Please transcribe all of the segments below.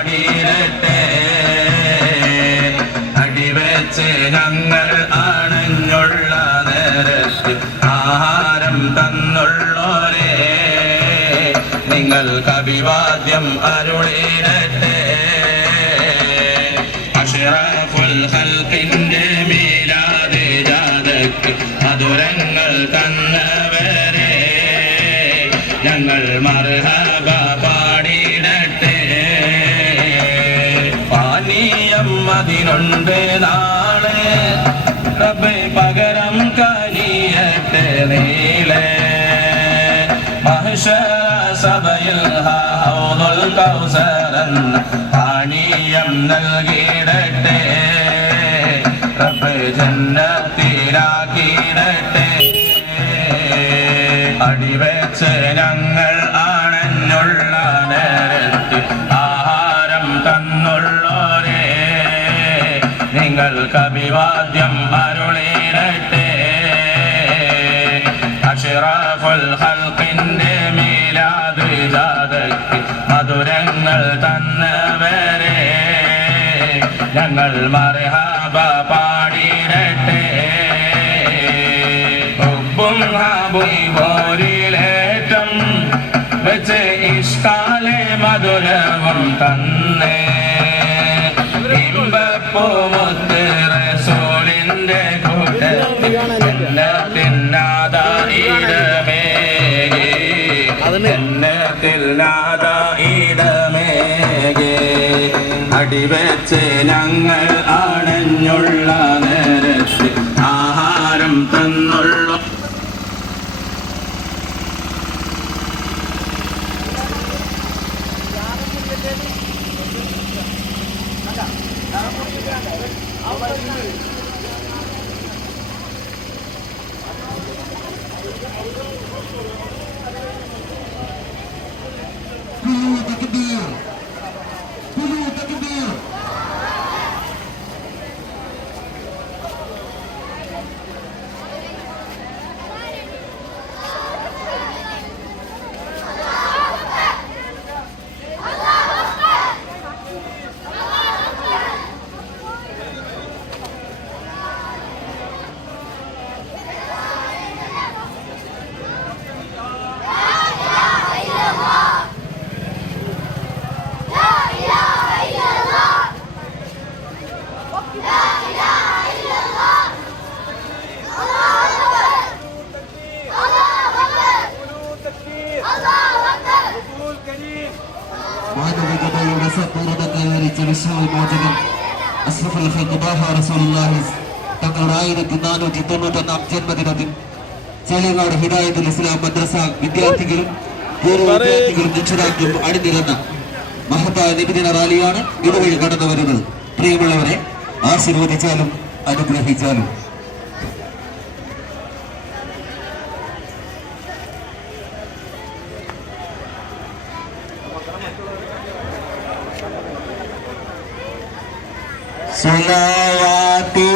പാടിയിരട്ടെ. അടിവെച്ച് ഞങ്ങൾ അണഞ്ഞുള്ള നേരത്ത് ആഹാരം തന്നുള്ളോരേ, നിങ്ങൾക്ക് അഭിവാദ്യം അരുളിയിരട്ടെ. അഷ്റഫുൽ ഖൽഖിന്റെ മീലാദ് ജാഥയ്ക്ക് മധുരങ്ങൾ തന്നവരെ ഞങ്ങൾ മർഹബ പാടിയിടട്ടെ. പാനീയം അതിനുണ്ട് നാളെ, റബ്ബേ പകരം കനിയട്ടെ നീളെ. മഹ്ശറ സഭയിൽ ഹൗദുൽ കൗസറെന്ന പാനീയം നൽകിയിടട്ടെ. റബ്ബേ ജന്നത്തിലാക്കിയിടട്ടെ. അടിവെച്ച് ഞങ്ങൾ അണഞ്ഞുള്ള നേരത്ത് ആഹാരം തന്നുള്ളോരേ, നിങ്ങൾക്ക് അഭിവാദ്യം അരുളിയിടട്ടെ. അഷ്റഫുൽ ഖൽഖിന്റെ മീലാദ് ജാഥയ്ക്ക് മധുരങ്ങൾ തന്നവരെ ഞങ്ങൾ മർഹബ പാടിയിടട്ടെ. ഹുബ്ബും ഹബീബോരിലേറ്റം വെച്ച് ഇഷ്കാലെ മധുരവും തന്നേ. ഇമ്പപ്പൂമുത്ത് റസൂലിന്റെ കൂട്ടത്തിൽ ഇടമേകെ. അടിവെച്ച് ഞങ്ങൾ അണഞ്ഞുള്ള നേരത്ത് ആഹാരം തന്നുള്ള മാനവികതയുടെ സപൂർണ്ണത കൈവരിച്ച വിശാൽ മോചകൻ അഷ്റഫുൽ ഖൽഖ് ത്വാഹ റസൂലുള്ളാഹി തങ്ങളുടെ 1491 ജന്മദിനത്തിൽ ചേളങ്ങാട് ഹിദായത്തുൽ ഇസ്ലാം മദ്രസ വിദ്യാർത്ഥികളും പൂർവ്വ വിദ്യാർത്ഥികളും രക്ഷിതാക്കളും അണിനിരന്ന മഹത്തായ നിബിദിന റാലിയാണ് ഇതുവഴി കടന്നു വരുന്നത്. പ്രിയമുള്ളവരെ, ആശീർവദിച്ചാലും അനുഗ്രഹിച്ചാലും. صلواتي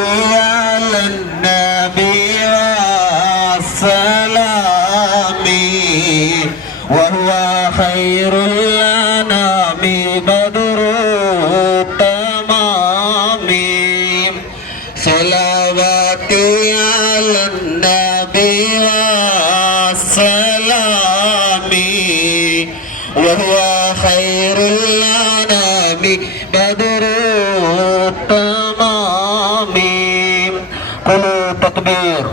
على النبي والسلامي وهو خير الأنام بدر التمام. صلواتي على النبي والسلامي وهو خير الأنام بدر التمام. قولوا تكبير.